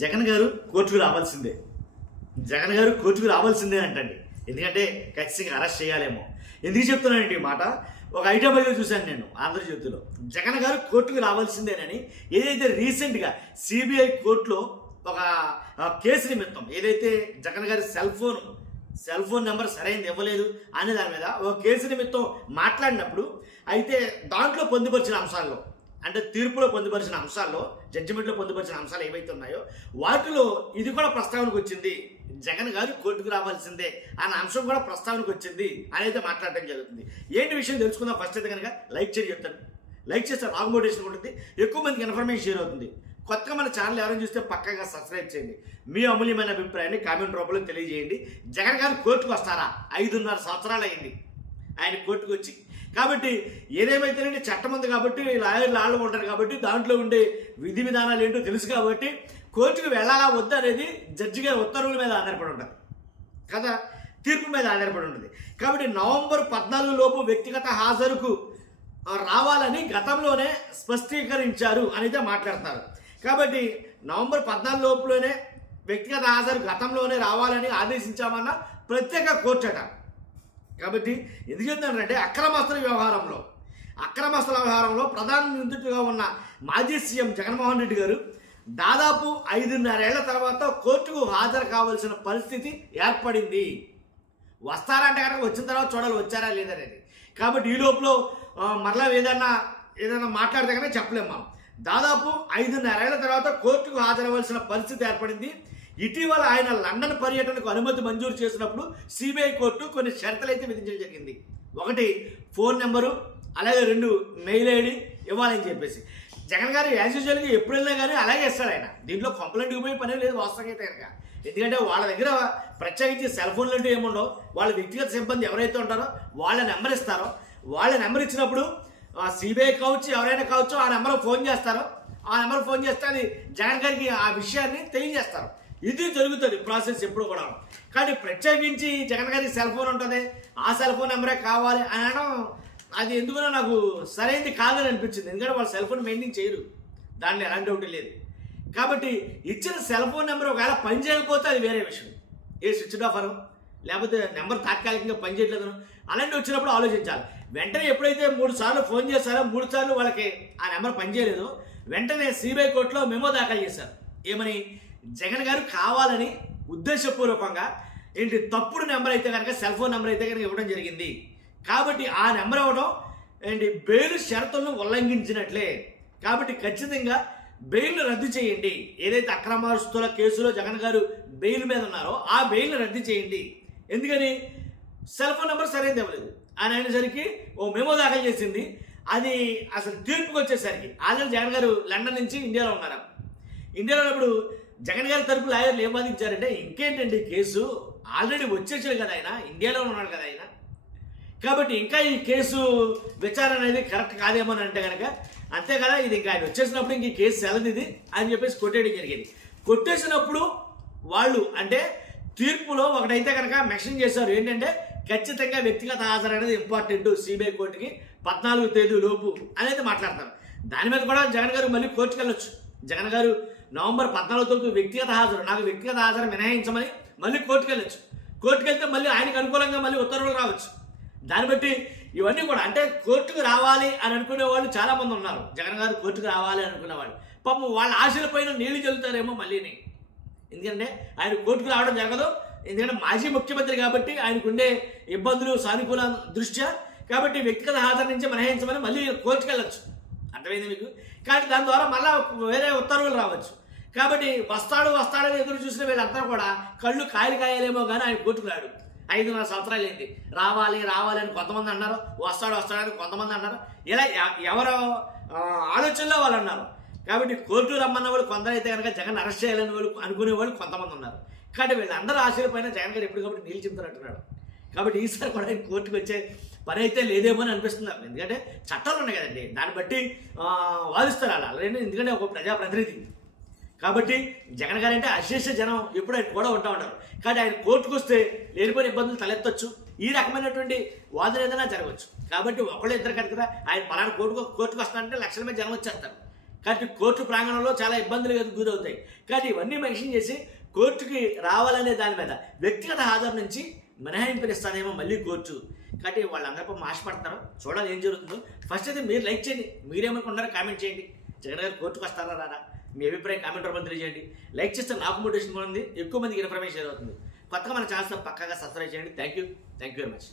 జగన్ గారు కోర్టుకు రావాల్సిందే. జగన్ గారు కోర్టుకు రావాల్సిందే అంటండి. ఎందుకంటే ఖచ్చితంగా అరెస్ట్ చేయాలేమో. ఎందుకు చెప్తున్నానండి ఈ మాట? ఒక ఐటమ్ అయితే చూశాను నేను ఆంధ్రజ్యోతిలో. జగన్ గారు కోర్టుకు రావాల్సిందేనని ఏదైతే రీసెంట్గా సిబిఐ కోర్టులో ఒక కేసు నిమిత్తం ఏదైతే జగన్ గారి సెల్ ఫోన్ నెంబర్ సరైనది ఇవ్వలేదు అనే దాని మీద ఒక కేసు నిమిత్తం మాట్లాడినప్పుడు అయితే దాంట్లో పొందుపరిచిన అంశాల్లో, అంటే తీర్పులో పొందుపరిచిన అంశాల్లో, జడ్జిమెంట్లో పొందుపరిచిన అంశాలు ఏవైతే ఉన్నాయో వాటిలో ఇది కూడా ప్రస్తావనకు వచ్చింది. జగన్ గారు కోర్టుకు రావాల్సిందే అన్న అంశం కూడా ప్రస్తావనకు వచ్చింది అనేది మాట్లాడటం జరుగుతుంది. ఏంటి విషయం తెలుసుకుందాం. ఫస్ట్ అయితే కనుక లైక్ చేసి చెప్తాను. లైక్ చేస్తే నాకు మోటివేషన్ ఉంటుంది, ఎక్కువ మందికి ఇన్ఫర్మేషన్ షేర్ అవుతుంది. కొత్తగా మన ఛానల్ ఎవరైనా చూస్తే పక్కగా సబ్స్క్రైబ్ చేయండి. మీ అమూల్యమైన అభిప్రాయాన్ని కామెంట్ రూపంలో తెలియజేయండి. జగన్ గారు కోర్టుకు వస్తారా? 5.5 సంవత్సరాలు అయింది ఆయన కోర్టుకు వచ్చి. కాబట్టి ఏదేమైతేనంటే చట్టం ఉంది కాబట్టి, లాయర్లు వాళ్ళు ఉంటారు కాబట్టి, దాంట్లో ఉండే విధి విధానాలు ఏంటో తెలుసు కాబట్టి కోర్టుకు వెళ్ళాలా వద్దా అనేది జడ్జి గారి ఉత్తర్వుల మీద ఆధారపడి ఉంటుంది కదా, తీర్పు మీద ఆధారపడి ఉంటుంది. కాబట్టి నవంబర్ 14 లోపు వ్యక్తిగత హాజరుకు రావాలని గతంలోనే స్పష్టీకరించారు అనేది మాట్లాడతారు. కాబట్టి నవంబర్ 14 లోపులోనే వ్యక్తిగత హాజరు గతంలోనే రావాలని ఆదేశించామన్న ప్రత్యేక కోర్టట. కాబట్టి ఎందుకు చెప్తానంటే అక్రమస్తుల వ్యవహారంలో ప్రధాన నిందితుడిగా ఉన్న మాజీ సీఎం జగన్మోహన్ రెడ్డి గారు దాదాపు 5.5 ఏళ్ల తర్వాత కోర్టుకు హాజరు కావాల్సిన పరిస్థితి ఏర్పడింది. వస్తారంటే కనుక వచ్చిన తర్వాత చూడాలి వచ్చారా లేదనేది. కాబట్టి ఈ లోపల మరలా ఏదైనా మాట్లాడితే కనుక చెప్పలేము మనం. దాదాపు 5.5 ఏళ్ల తర్వాత కోర్టుకు హాజరవలసిన పరిస్థితి ఏర్పడింది. ఇటీవల ఆయన లండన్ పర్యటనకు అనుమతి మంజూరు చేసినప్పుడు సిబిఐ కోర్టు కొన్ని షరతులు అయితే విధించడం జరిగింది. 1 ఫోన్ నెంబరు, అలాగే 2 మెయిల్ ఐడి ఇవ్వాలని చెప్పేసి. జగన్ గారు యాజ్ యూజువల్గా ఎప్పుడు వెళ్ళినా కానీ అలాగే ఇస్తాడు ఆయన. దీంట్లో కంప్లైంట్కి పోయి పని లేదు వాస్తవంగా అయితే కనుక. ఎందుకంటే వాళ్ళ దగ్గర ప్రత్యేకించి సెల్ ఫోన్లు అంటే ఏముండవు. వాళ్ళ వ్యక్తిగత సిబ్బంది ఎవరైతే ఉంటారో వాళ్ళ నెంబర్ ఇస్తారో, వాళ్ళ నెంబర్ ఇచ్చినప్పుడు సిబిఐ కావచ్చు ఎవరైనా కావచ్చు ఆ నెంబర్కి ఫోన్ చేస్తారో, ఆ నెంబర్ ఫోన్ చేస్తే అది జగన్ గారికి ఆ విషయాన్ని తెలియజేస్తారు. ఇది జరుగుతుంది ప్రాసెస్ ఎప్పుడు కూడా. కానీ ప్రత్యేకించి జగన్ గారికి సెల్ ఫోన్ ఉంటుంది, ఆ సెల్ ఫోన్ నెంబరే కావాలి అని అనడం అది ఎందుకనో నాకు సరైనది కాదని అనిపించింది. ఎందుకంటే వాళ్ళు సెల్ ఫోన్ మెయింటైన్ చేయరు, దాంట్లో ఎలాంటి డౌట్ లేదు. కాబట్టి ఇచ్చిన సెల్ ఫోన్ నెంబర్ ఒకవేళ పని చేయకపోతే అది వేరే విషయం. ఏ స్విచ్ ఆఫ్ అను, లేకపోతే నెంబర్ తాత్కాలికంగా పనిచేయట్లేదను అలాంటివి వచ్చినప్పుడు ఆలోచించాలి. వెంటనే ఎప్పుడైతే 3 సార్లు ఫోన్ చేశారో 3 సార్లు వాళ్ళకి ఆ నెంబర్ పనిచేయలేదు, వెంటనే సిబిఐ కోర్టులో మెమో దాఖలు చేశారు. ఏమని? జగన్ గారు కావాలని ఉద్దేశపూర్వకంగా తప్పుడు నెంబర్ అయితే కనుక, సెల్ ఫోన్ నెంబర్ అయితే కనుక ఇవ్వడం జరిగింది. కాబట్టి ఆ నెంబర్ ఇవ్వడం బెయిల్ షరతులను ఉల్లంఘించినట్లే. కాబట్టి ఖచ్చితంగా బెయిల్ను రద్దు చేయండి. ఏదైతే అక్రమాస్తుల కేసులో జగన్ గారు బెయిల్ మీద ఉన్నారో ఆ బెయిల్ను రద్దు చేయండి. ఎందుకని? సెల్ ఫోన్ నెంబర్ సరైనది ఇవ్వలేదు అని అనేసరికి ఓ మెమో దాఖలు చేసింది. అది అసలు తీర్పుకి వచ్చేసరికి ఆల్రెడీ జగన్ గారు లండన్ నుంచి ఇండియాలో ఉన్నారు. ఇండియాలో ఉన్నప్పుడు జగన్ గారి తరపు లాయర్లు ఏం వాదించారంటే, ఇంకేంటండి కేసు ఆల్రెడీ వచ్చేసాడు కదా ఆయన, ఇండియాలో ఉన్నాడు కదా ఆయన, కాబట్టి ఇంకా ఈ కేసు విచారణ అనేది కరెక్ట్ కాదేమో అని అంటే కనుక, అంతే కదా ఇది ఇంకా ఆయన వచ్చేసినప్పుడు ఇంక ఈ కేసు సెలది ఇది అని చెప్పేసి కొట్టేయడం జరిగేది. కొట్టేసినప్పుడు వాళ్ళు తీర్పులో ఒకటైతే కనుక మెన్షన్ చేశారు, ఏంటంటే ఖచ్చితంగా వ్యక్తిగత హాజరు అనేది ఇంపార్టెంట్ సిబిఐ కోర్టుకి 14 తేదీ లోపు అనేది మాట్లాడతారు. దాని మీద కూడా జగన్ గారు మళ్ళీ కోర్టుకు వెళ్ళొచ్చు. జగన్ గారు నవంబర్ 14 వ్యక్తిగత హాజరు, నాకు వ్యక్తిగత హాజరు మినహాయించమని మళ్ళీ కోర్టుకు వెళ్ళొచ్చు. కోర్టుకు వెళ్తే మళ్ళీ ఆయనకు అనుకూలంగా మళ్ళీ ఉత్తర్వులు రావచ్చు. దాన్ని బట్టి ఇవన్నీ కూడా కోర్టుకు రావాలి అని అనుకునే వాళ్ళు చాలా మంది ఉన్నారు. జగన్ గారు కోర్టుకు రావాలి అనుకునే వాళ్ళు పాపం వాళ్ళ ఆశలపైన నీళ్లు చల్లుతారేమో మళ్ళీని. ఎందుకంటే ఆయన కోర్టుకు రావడం జరగదు. ఎందుకంటే మాజీ ముఖ్యమంత్రి కాబట్టి ఆయనకుండే ఇబ్బందులు సానుకూల దృష్ట్యా, కాబట్టి వ్యక్తిగత హాజరు నుంచి మినహాయించమని మళ్ళీ కోర్టుకు వెళ్ళొచ్చు. అర్థమైంది మీకు? కానీ దాని ద్వారా మళ్ళీ వేరే ఉత్తర్వులు రావచ్చు. కాబట్టి వస్తాడని ఎదురు చూసిన వీళ్ళంతా కూడా కళ్ళు కాయలేమో కానీ ఆయన కోర్టుకు రాడు. 5.5 సంవత్సరాలు అయింది. రావాలి అని కొంతమంది అన్నారు, వస్తాడని కొంతమంది అన్నారు. ఇలా ఎవరో ఆలోచనలో వాళ్ళు అన్నారు. కాబట్టి కోర్టు రమ్మన్న వాళ్ళు కొందరైతే కనుక జగన్ అరెస్ట్ చేయాలని వాళ్ళు అనుకునే వాళ్ళు కొంతమంది ఉన్నారు. కాబట్టి వీళ్ళందరూ ఆశలపైన జగన్ గారు ఎప్పటికప్పుడు నీళ్ళు చెప్తారంటున్నాడు. కాబట్టి ఈసారి కూడా ఆయన కోర్టుకు వచ్చే పని అయితే లేదేమో అని అనిపిస్తుంది. ఎందుకంటే చట్టాలు ఉన్నాయి కదండి, దాన్ని బట్టి వాదిస్తారు అలా. ఎందుకంటే ఒక ప్రజాప్రతినిధి కాబట్టి జగన్ గారు అంటే అశేష జనం ఎప్పుడు ఆయన కూడా ఉంటా ఉంటారు. కానీ ఆయన కోర్టుకు వస్తే లేనిపోయిన ఇబ్బందులు తలెత్తొచ్చు, ఈ రకమైనటువంటి వాదన ఏదైనా జరగవచ్చు. కాబట్టి ఒకళ్ళు ఇద్దరు కదా ఆయన పలానా కోర్టుకు వస్తానంటే లక్షల మీద జనం వచ్చేస్తారు. కాబట్టి కోర్టు ప్రాంగణంలో చాలా ఇబ్బందులు గురవుతాయి. కాబట్టి ఇవన్నీ మెన్షన్ చేసి కోర్టుకి రావాలనే దాని మీద వ్యక్తిగత హాజరు నుంచి మినహాయింపునిస్తానేమో మళ్ళీ కోర్టు. కాబట్టి వాళ్ళందరిపై ఆశపడతారు. చూడాలి ఏం జరుగుతుందో. ఫస్ట్ అయితే మీరు లైక్ చేయండి. మీరేమనుకుంటారో కామెంట్ చేయండి. జగన్ గారు కోర్టుకు వస్తారా రారా మీ అభిప్రాయం కామెంట్ రూపంలో తెలియజేయండి. లైక్ చేస్తే నాకు మోటివేషన్ ఉంది, ఎక్కువ మందికి ఇన్ఫర్మేషన్ అవుతుంది. కొత్తగా మన ఛానల్ పక్కాగా సబ్స్క్రైబ్ చేయండి. Thank you very much.